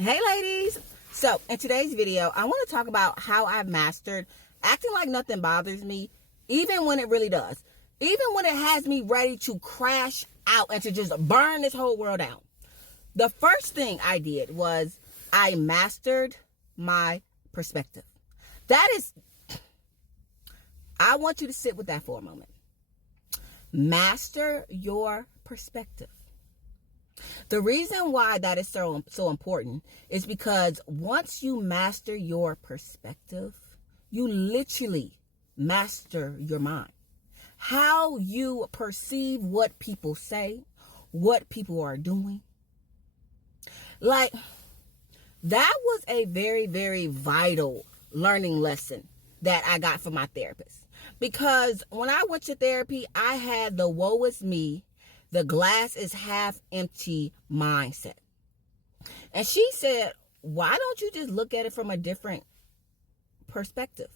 Hey ladies! So in today's video, I want to talk about how I've mastered acting like nothing bothers me, even when it really does. Even when it has me ready to crash out and to just burn this whole world down. The first thing I did was I mastered my perspective. I want you to sit with that for a moment. Master your perspective. The reason why that is so important is because once you master your perspective, you literally master your mind. How you perceive what people say, what people are doing. Like, that was a very, very vital learning lesson that I got from my therapist. Because when I went to therapy, I had the woe is me, the glass is half empty mindset. And she said, why don't you just look at it from a different perspective?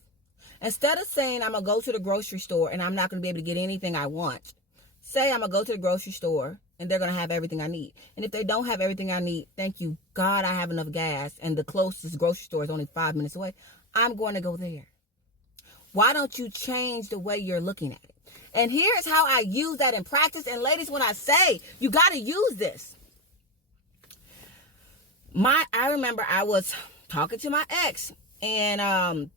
Instead of saying I'm going to go to the grocery store and I'm not going to be able to get anything I want, say I'm going to go to the grocery store and they're going to have everything I need. And if they don't have everything I need, thank you, God, I have enough gas and the closest grocery store is only 5 minutes away. I'm going to go there. Why don't you change the way you're looking at it? And here's how I use that in practice. And ladies, when I say you got to use this. I remember I was talking to my ex and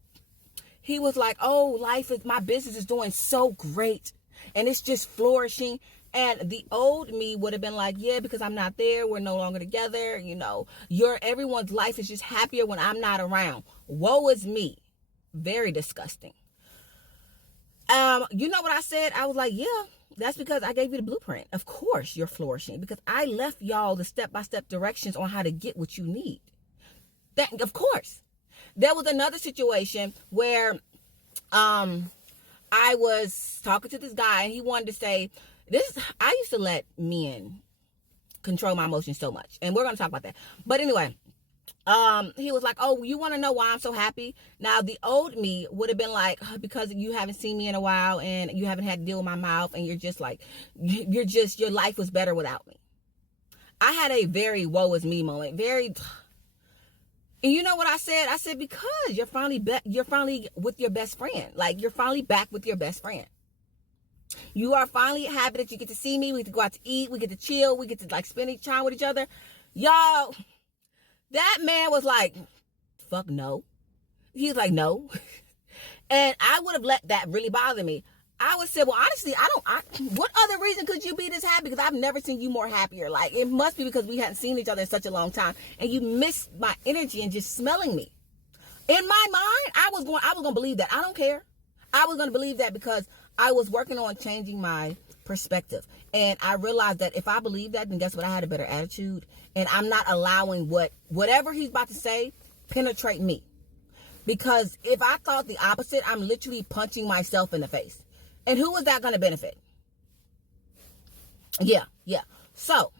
he was like, oh, my business is doing so great and it's just flourishing. And the old me would have been like, yeah, because I'm not there. We're no longer together. You know, everyone's life is just happier when I'm not around. Woe is me. Very disgusting. You know what I said? I was like, yeah, that's because I gave you the blueprint. Of course you're flourishing because I left y'all the step-by-step directions on how to get what you need. That, of course. There was another situation where I was talking to this guy and he wanted to say, I used to let men control my emotions so much. And we're going to talk about that. But anyway, he was like, oh, you want to know why I'm so happy? Now, the old me would have been like, because you haven't seen me in a while and you haven't had to deal with my mouth and you're just like, your life was better without me. I had a very woe is me moment. And you know what I said? I said, because you're finally with your best friend. Like, you're finally back with your best friend. You are finally happy that you get to see me. We get to go out to eat. We get to chill. We get to like spend time with each other. Y'all, that man was like, fuck no. He was like, no. And I would have let that really bother me. I would say, well, honestly, what other reason could you be this happy? Because I've never seen you more happier. Like, it must be because we hadn't seen each other in such a long time. And you missed my energy and just smelling me. In my mind, I was going to believe that. I don't care. I was going to believe that because I was working on changing my perspective. And I realized that if I believe that, then guess what? I had a better attitude. And I'm not allowing whatever he's about to say penetrate me. Because if I thought the opposite, I'm literally punching myself in the face. And who is that going to benefit? Yeah. So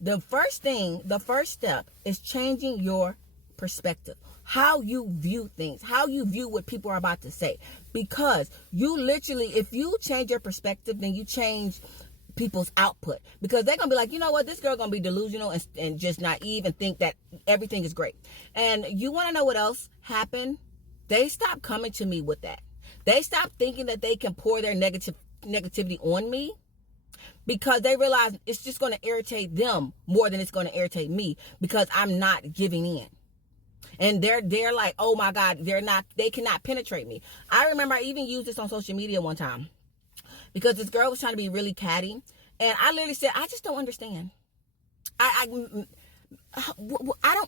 the first step is changing your perspective. How you view things, how you view what people are about to say. Because you literally, if you change your perspective, then you change people's output. Because they're going to be like, you know what, this girl going to be delusional and just naive and think that everything is great. And you want to know what else happened? They stopped coming to me with that. They stopped thinking that they can pour their negativity on me because they realize it's just going to irritate them more than it's going to irritate me because I'm not giving in. And they're like, oh my God, they cannot penetrate me. I remember I even used this on social media one time because this girl was trying to be really catty. And I literally said, I just don't understand. I don't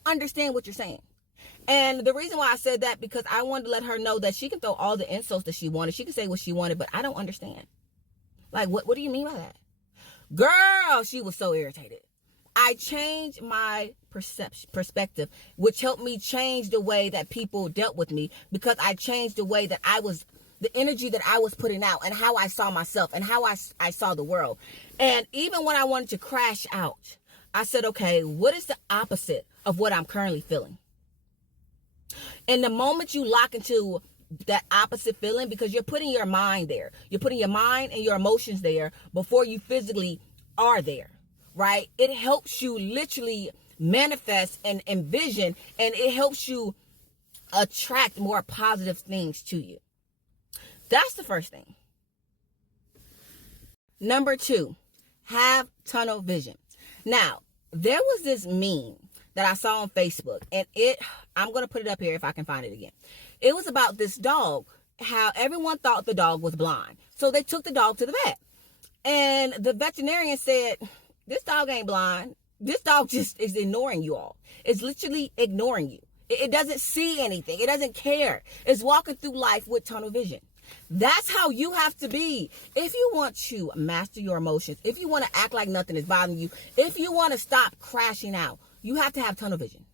understand what you're saying. And the reason why I said that, because I wanted to let her know that she can throw all the insults that she wanted. She can say what she wanted, but I don't understand. Like, what do you mean by that? Girl, she was so irritated. I changed my perspective, which helped me change the way that people dealt with me, because I changed the way that the energy that I was putting out and how I saw myself and how I saw the world. And even when I wanted to crash out, I said, okay, what is the opposite of what I'm currently feeling? And the moment you lock into that opposite feeling, because you're putting your mind there, you're putting your mind and your emotions there before you physically are there, right? It helps you literally manifest and envision, and it helps you attract more positive things to you. That's the first thing. Number 2, have tunnel vision. Now, there was this meme that I saw on Facebook, and I'm going to put it up here if I can find it again. It was about this dog, how everyone thought the dog was blind. So they took the dog to the vet. And the veterinarian said, this dog ain't blind. This dog just is ignoring you all. It's literally ignoring you. It doesn't see anything. It doesn't care. It's walking through life with tunnel vision. That's how you have to be. If you want to master your emotions, if you want to act like nothing is bothering you, if you want to stop crashing out, you have to have tunnel vision.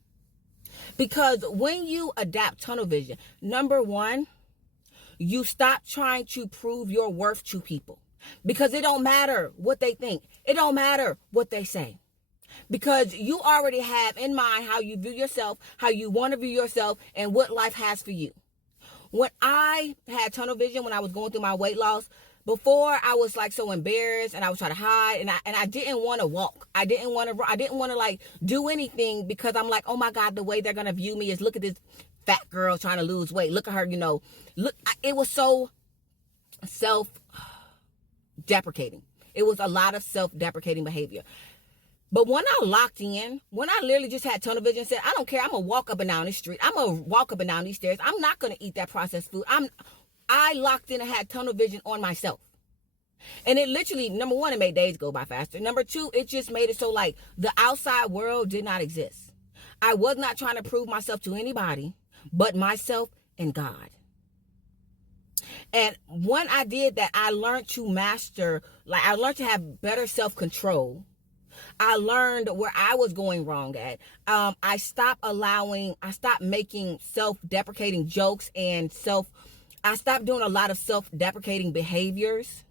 Because when you adapt tunnel vision, number 1, you stop trying to prove your worth to people. Because it don't matter what they think. It don't matter what they say. Because you already have in mind how you view yourself, how you want to view yourself, and what life has for you. When I had tunnel vision, when I was going through my weight loss, before I was like so embarrassed and I was trying to hide, and I didn't want to walk. I didn't want to like do anything, because I'm like, oh my God, the way they're going to view me is, look at this fat girl trying to lose weight. Look at her, it was so self-deprecating. It was a lot of self-deprecating behavior. But when I locked in, when I literally just had tunnel vision and said, I don't care, I'm going to walk up and down this street. I'm going to walk up and down these stairs. I'm not going to eat that processed food. I locked in and had tunnel vision on myself. And it literally, number 1, it made days go by faster. Number 2, it just made it so like the outside world did not exist. I was not trying to prove myself to anybody but myself and God. And when I did that, I learned to master, I learned to have better self-control. I learned where I was going wrong at. I stopped making self-deprecating jokes and I stopped doing a lot of self-deprecating behaviors,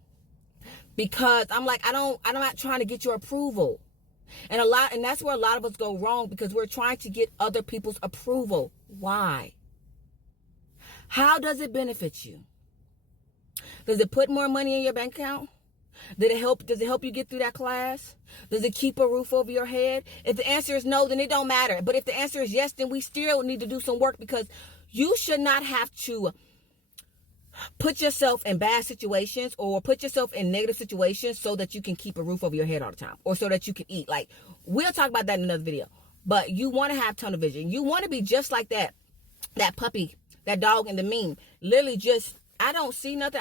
because I'm like, I'm not trying to get your approval. And that's where a lot of us go wrong, because we're trying to get other people's approval. Why? How does it benefit you? Does it put more money in your bank account? Does it help you get through that class? Does it keep a roof over your head? If the answer is no, then it don't matter. But if the answer is yes, then we still need to do some work, because you should not have to put yourself in bad situations or put yourself in negative situations so that you can keep a roof over your head all the time, or so that you can eat. Like, we'll talk about that in another video. But you want to have tunnel vision. You want to be just like that puppy, that dog in the meme. Literally just, I don't see nothing.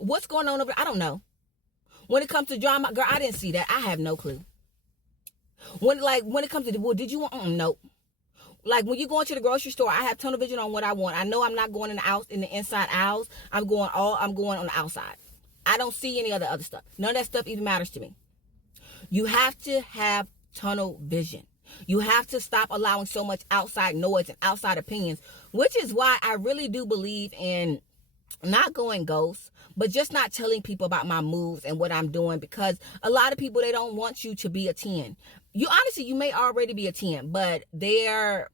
What's going on over there? I don't know. When it comes to drama, girl, I didn't see that. I have no clue. When it comes to, well, did you want, nope. Like, when you go into the grocery store, I have tunnel vision on what I want. I know I'm not going in the inside aisles. I'm going on the outside. I don't see any other stuff. None of that stuff even matters to me. You have to have tunnel vision. You have to stop allowing so much outside noise and outside opinions, which is why I really do believe in not going ghost, but just not telling people about my moves and what I'm doing, because a lot of people, they don't want you to be a 10. You may already be a 10, but their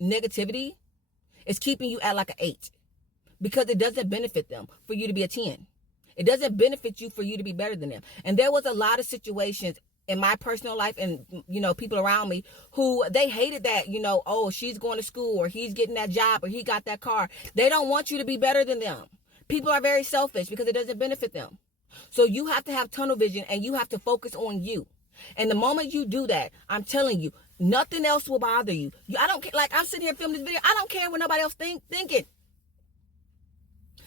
negativity is keeping you at like an 8, because it doesn't benefit them for you to be a 10. It doesn't benefit you for you to be better than them. And there was a lot of situations in my personal life and, people around me who they hated that, oh, she's going to school, or he's getting that job, or he got that car. They don't want you to be better than them. People are very selfish because it doesn't benefit them. So you have to have tunnel vision, and you have to focus on you. And the moment you do that, I'm telling you, nothing else will bother you. I don't care. Like, I'm sitting here filming this video. I don't care what nobody else thinking.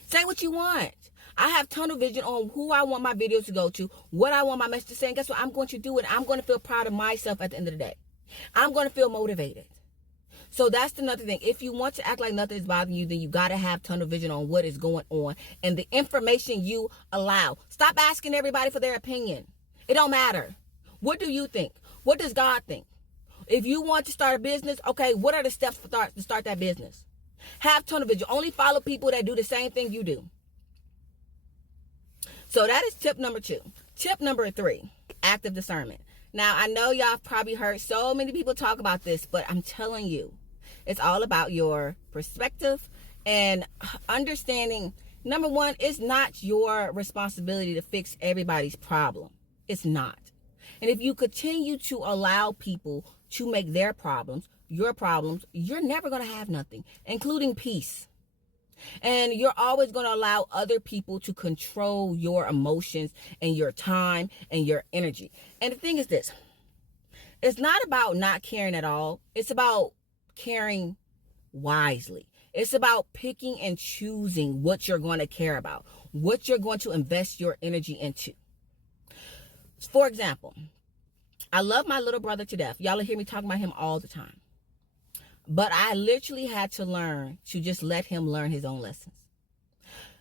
Say what you want. I have tunnel vision on who I want my videos to go to, what I want my message to say. And guess what? I'm going to do it. I'm going to feel proud of myself at the end of the day. I'm going to feel motivated. So that's another thing. If you want to act like nothing is bothering you, then you got to have tunnel vision on what is going on and the information you allow. Stop asking everybody for their opinion. It don't matter. What do you think? What does God think? If you want to start a business, okay, what are the steps to start that business? Have tunnel vision. Only follow people that do the same thing you do. So that is tip number 2. Tip number 3, active discernment. Now, I know y'all probably heard so many people talk about this, but I'm telling you, it's all about your perspective and understanding. Number 1, it's not your responsibility to fix everybody's problem. It's not. And if you continue to allow people to make their problems your problems, you're never going to have nothing, including peace. And you're always going to allow other people to control your emotions and your time and your energy. And the thing is this, it's not about not caring at all. It's about caring wisely. It's about picking and choosing what you're going to care about, what you're going to invest your energy into. For example, I love my little brother to death. Y'all will hear me talking about him all the time. But I literally had to learn to just let him learn his own lessons.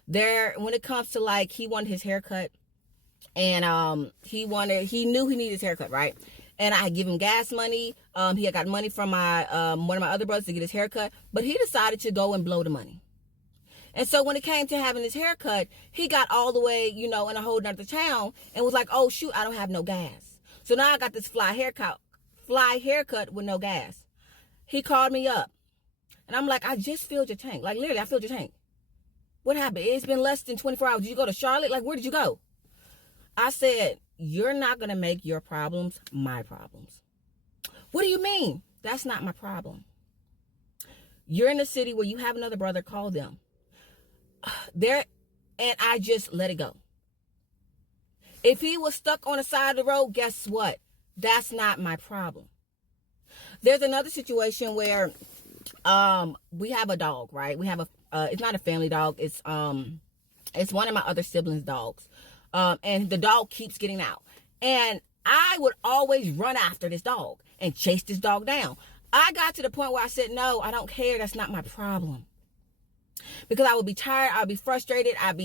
When it comes to like, he wanted his haircut, and he knew he needed his haircut, right? And I give him gas money. He had got money from my one of my other brothers to get his haircut, but he decided to go and blow the money. And so when it came to having his haircut, he got all the way, in a whole nother town and was like, oh shoot, I don't have no gas. So now I got this fly haircut with no gas. He called me up and I'm like, I just filled your tank. Like literally, I filled your tank. What happened? It's been less than 24 hours. Did you go to Charlotte? Like, where did you go? I said, you're not going to make your problems my problems. What do you mean? That's not my problem. You're in a city where you have another brother, call them. And I just let it go. If he was stuck on the side of the road, guess what? That's not my problem. There's another situation where we have a dog, right? We have it's not a family dog. It's one of my other siblings' dogs. And the dog keeps getting out. And I would always run after this dog and chase this dog down. I got to the point where I said, no, I don't care. That's not my problem. Because I would be tired, I'd be frustrated, at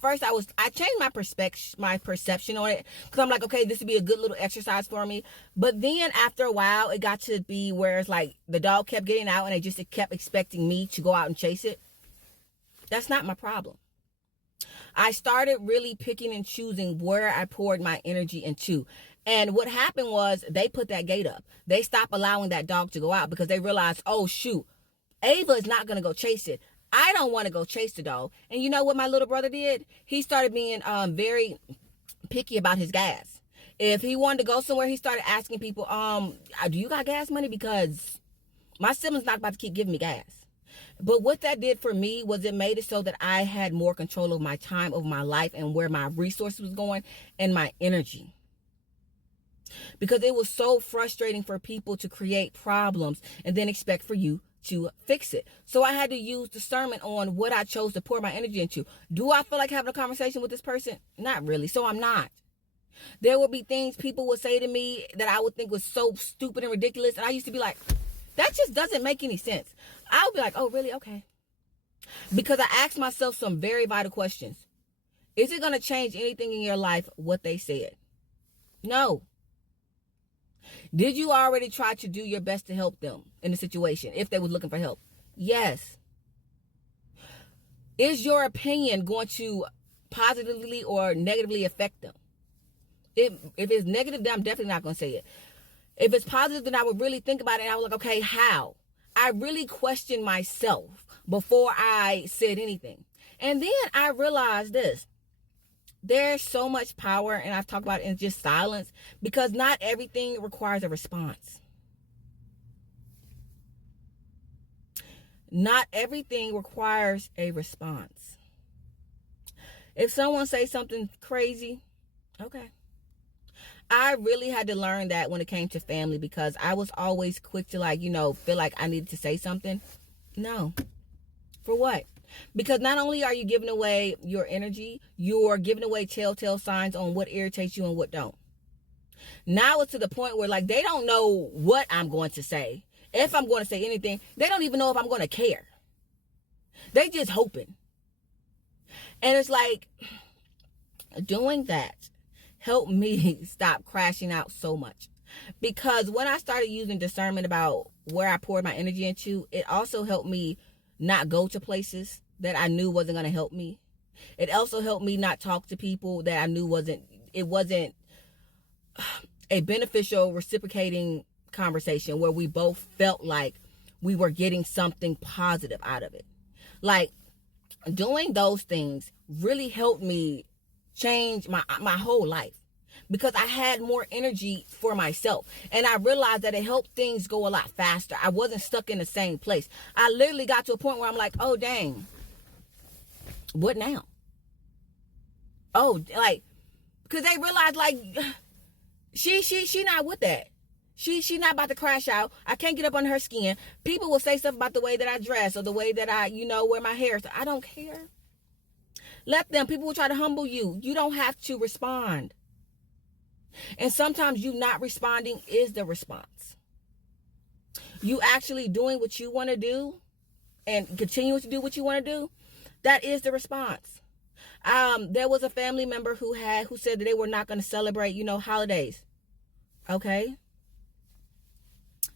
first I changed my perception on it, because I'm like, okay, this would be a good little exercise for me. But then after a while, it got to be where it's like the dog kept getting out and they just kept expecting me to go out and chase it. That's not my problem. I started really picking and choosing where I poured my energy into. And what happened was they put that gate up. They stopped allowing that dog to go out because they realized, oh shoot, Ava is not going to go chase it. I don't want to go chase the dog. And you know what my little brother did? He started being very picky about his gas. If he wanted to go somewhere, he started asking people, do you got gas money? Because my siblings not about to keep giving me gas. But what that did for me was it made it so that I had more control of my time, of my life, and where my resources was going and my energy. Because it was so frustrating for people to create problems and then expect for you to fix it. So I had to use discernment on what I chose to pour my energy into. Do I feel like having a conversation with this person? Not really. So I'm not. There will be things people would say to me that I would think was so stupid and ridiculous. And I used to be like, that just doesn't make any sense. I would be like, oh, really? Okay. Because I asked myself some very vital questions. Is it going to change anything in your life, what they said? No. Did you already try to do your best to help them in the situation if they were looking for help? Yes. Is your opinion going to positively or negatively affect them? If it's negative, then I'm definitely not going to say it. If it's positive, then I would really think about it and I was like, okay, how? I really questioned myself before I said anything. And then I realized this. There's so much power, and I've talked about it in just silence, because not everything requires a response. Not everything requires a response. If someone says something crazy, okay. I really had to learn that when it came to family, because I was always quick to feel like I needed to say something. No. For what? Because not only are you giving away your energy, you're giving away telltale signs on what irritates you and what don't. Now it's to the point where they don't know what I'm going to say. If I'm going to say anything, they don't even know if I'm going to care. They just hoping. And it's like, doing that helped me stop crashing out so much. Because when I started using discernment about where I poured my energy into, it also helped me not go to places that I knew wasn't going to help me. It also helped me not talk to people that I knew wasn't a beneficial reciprocating conversation where we both felt like we were getting something positive out of it. Like, doing those things really helped me change my whole life. because I had more energy for myself. And I realized that it helped things go a lot faster. I wasn't stuck in the same place. I literally got to a point where I'm like, oh, dang, what now? Oh, like, because they realized, like, she not with that. She not about to crash out. I can't get up under her skin. People will say stuff about the way that I dress or the way that I, wear my hair. So I don't care. Let them. People will try to humble you. You don't have to respond. And sometimes you not responding is the response. You actually doing what you want to do and continuing to do what you want to do, that is the response. There was a family member who said that they were not going to celebrate, holidays. Okay.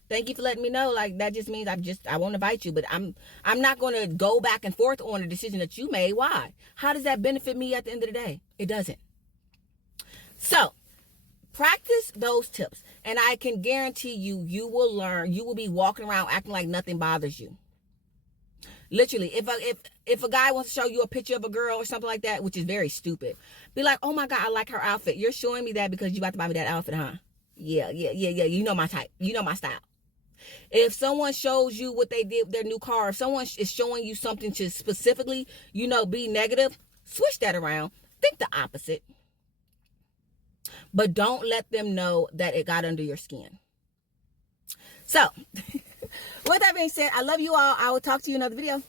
Thank you for letting me know. Like, that just means I won't invite you, but I'm not going to go back and forth on a decision that you made. Why? How does that benefit me at the end of the day? It doesn't. So practice those tips, and I can guarantee you will learn. You will be walking around acting like nothing bothers you. Literally, if a guy wants to show you a picture of a girl or something like that, which is very stupid, be like, oh my God, I like her outfit. You're showing me that because you about to buy me that outfit, huh? Yeah. You know my type. You know my style. If someone shows you what they did with their new car, if someone is showing you something to specifically, be negative, switch that around. Think the opposite. But don't let them know that it got under your skin. So, with that being said, I love you all. I will talk to you in another video.